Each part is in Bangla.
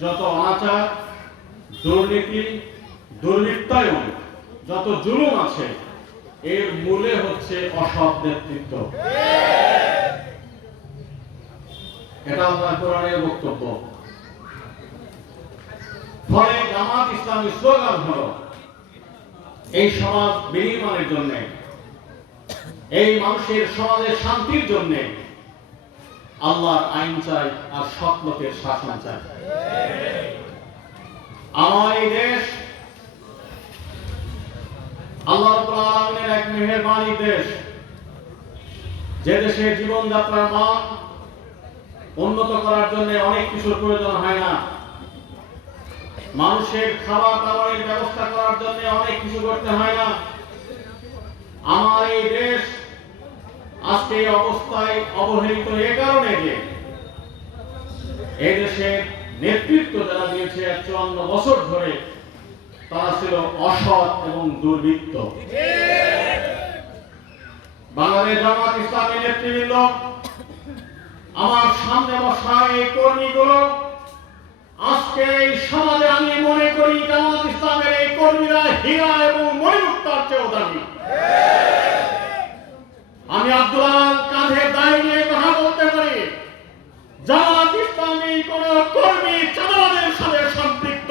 যত অনাচার, দুর্নীতি যত জুলুম আছে, এর মূলে হচ্ছে অসৎ নেতৃত্ব। এটা আপনার কোরআনের বক্তব্য। ফলে জামাত ইসলামী স্লোগান হলো, এই সমাজ বিনির্মাণের জন্য, এই মানুষের সমাজের শান্তির জন্য আল্লাহর আইন চাই আর সৎ লোকের শাসন চাই। আমার এই দেশ আল্লাহ রাব্বুল এক মেহেরবানি দেশ। যে দেশে জীবনযাত্রার মান উন্নত করার জন্য অনেক কিছুর প্রয়োজন হয় না। মানুষের খাওয়া দাওয়ার ব্যবস্থা করার জন্য অনেক কিছু করতে হয় না। আমার এই দেশ আজকে এই অবস্থায় অবহেলিত এ কারণে যে এই দেশের নেতৃত্ব যারা দিয়েছে, চুয়ান্ন বছর ধরে তারা ছিল অসৎ এবং দুর্বৃত্ত। বাংলাদেশ জামাত ইসলামী নেতৃবৃন্দ, আমার সামনে বসা এই কর্মীগুলো, আজকে এই সমাজে আমি মনে করি জামাত ইসলামের এই কর্মীরা হীরা এবং মণিমুক্তার চেয়েও দামি আমি আব্দুল কাঁধে দায় নিয়ে কথা বলতে পারি জামাত ইসলামী কোন কর্মী চাঁদাবাদের সাথে সম্পৃক্ত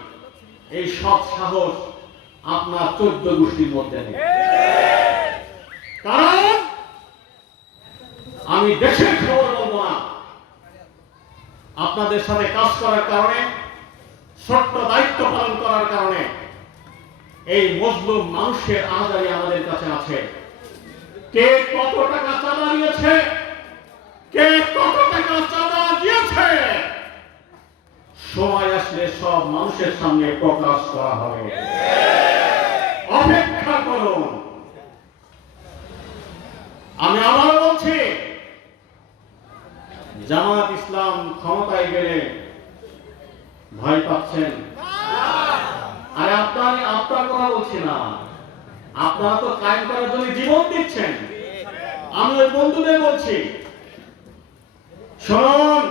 এই সৎ সাহস আপনার চোদ্দ গোষ্ঠীর মধ্যে নেই। কারণ আমি দেশের খবর বলব না। আপনাদের সাথে কাজ করার কারণে ছোট্ট দায়িত্ব পালন করার কারণে এই মজলুম মানুষের আহাজারি আমাদের কাছে আছে। কে কত টাকা চাঁদা দিয়েছে? কে কত টাকা চাঁদা দিয়েছে? সময় আসলে সব মানুষের সামনে প্রকাশ করা হবে। অপেক্ষা করুন। আমি আবার বলছি জামাত ইসলাম ক্ষমতায় গেলে ভয় পাচ্ছেন। আরে আপনার আপনার কথা বলছি না। আপনারা তো কায়েম করার জন্য জীবন দিচ্ছেন। আমি ওই বন্ধুদের বলছি, শুনুন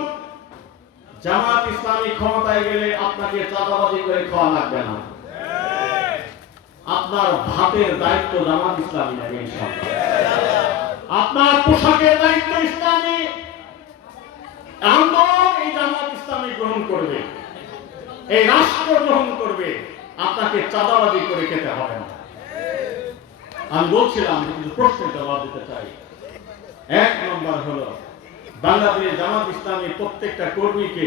জামাত ইসলামী ক্ষমতায় গেলে আপনাকে চাঁদাবাজি করে খাওয়া লাগবে না। আপনার ভাতের দায়িত্ব জামাত ইসলামী নেবে আপনার পোশাকের দায়িত্ব ইসলামী। এই জামাত ইসলামী গ্রহণ করবে। এই রাষ্ট্র গ্রহণ করবে। আপনাকে চাঁদাবাজি করে খেতে হবে না। আমি বলছিলাম কিছু প্রশ্নের জবাব দিতে চাই। এক বাংলাদেশ জামাত ইসলামী প্রত্যেকটা কর্মীকে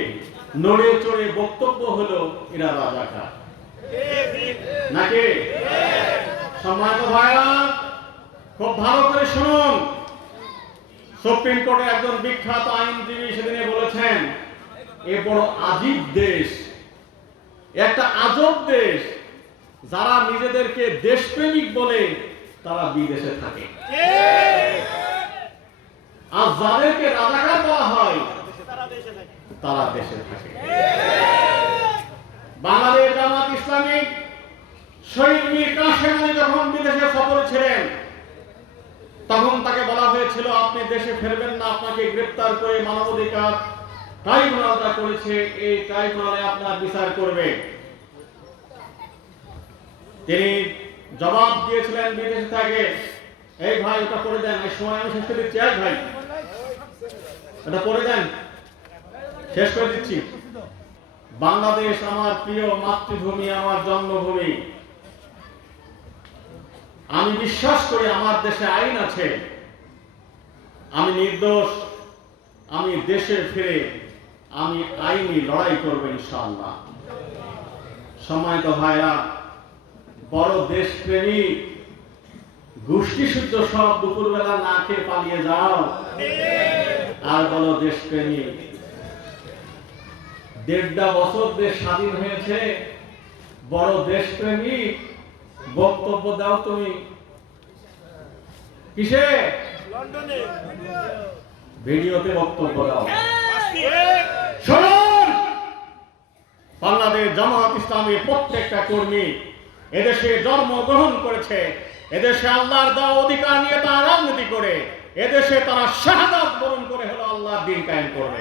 নড়ে চড়ে বক্তব্য হলো এরা রাজাকার। নাকি? সম্মানিত ভাইরা, খুব ভালো করে শুনুন। সুপ্রিম কোর্টের একজন বিখ্যাত আইনজীবী সেদিনে বলেছেন, এ বড় আজীব দেশ, একটা আজব দেশ, যারা নিজেদেরকে দেশপ্রেমিক বলে তারা বিদেশে থাকে। আর যাদেরকে রাজাকার বলা হয় তারা দেশে থাকে। বাংলাদেশ জামাত ইসলামিক শহীদ মীর কাসেম আলী যখন বিদেশে সফরে ছিলেন তখন তাকে বলা হয়েছিল আপনি দেশে ফেরবেন না আপনাকে গ্রেপ্তার করে মানবাধিকার ট্রাইব্যুনাল যা করেছে এই ট্রাইব্যুনালে আপনার বিচার করবে। তিনি জবাব দিয়েছিলেন বিদেশে থেকে এই ভাই ওটা করে দেন। এই সময় আমি শেষ করে দিচ্ছি এক ভাই। এটা করে দেন শেষ করে দিচ্ছি। বাংলাদেশ আমার প্রিয় মাতৃভূমি, আমার জন্মভূমি। আমি বিশ্বাস করি আমার দেশে আইন আছে। আমি নির্দোষ। আমি দেশে ফিরে আমি আইনি লড়াই করব ইনশাআল্লাহ। তো ভাইরা, বড় দেশপ্রেমী গোষ্ঠী শুদ্ধ সব দুপুরবেলা না খেয়ে পালিয়ে যাও। আর বলো দেশপ্রেমী দেড়টা বছর দেশ স্বাধীন হয়েছে বড় দেশপ্রেমিক বক্তব্য দাও তুমি। কিসে? ভিডিওতে বক্তব্য দাও। শুনুন! বাংলাদেশ জামাত ইসলামের প্রত্যেকটা কর্মী এদেশে জন্মগ্রহণ করেছে। এদেশে আল্লাহর দেওয়া অধিকার নিয়ে তারা রাজনীতি করে, এদেশে তারা শাহাদাত বরণ করে হলো আল্লাহ দিন কায়েম করবে।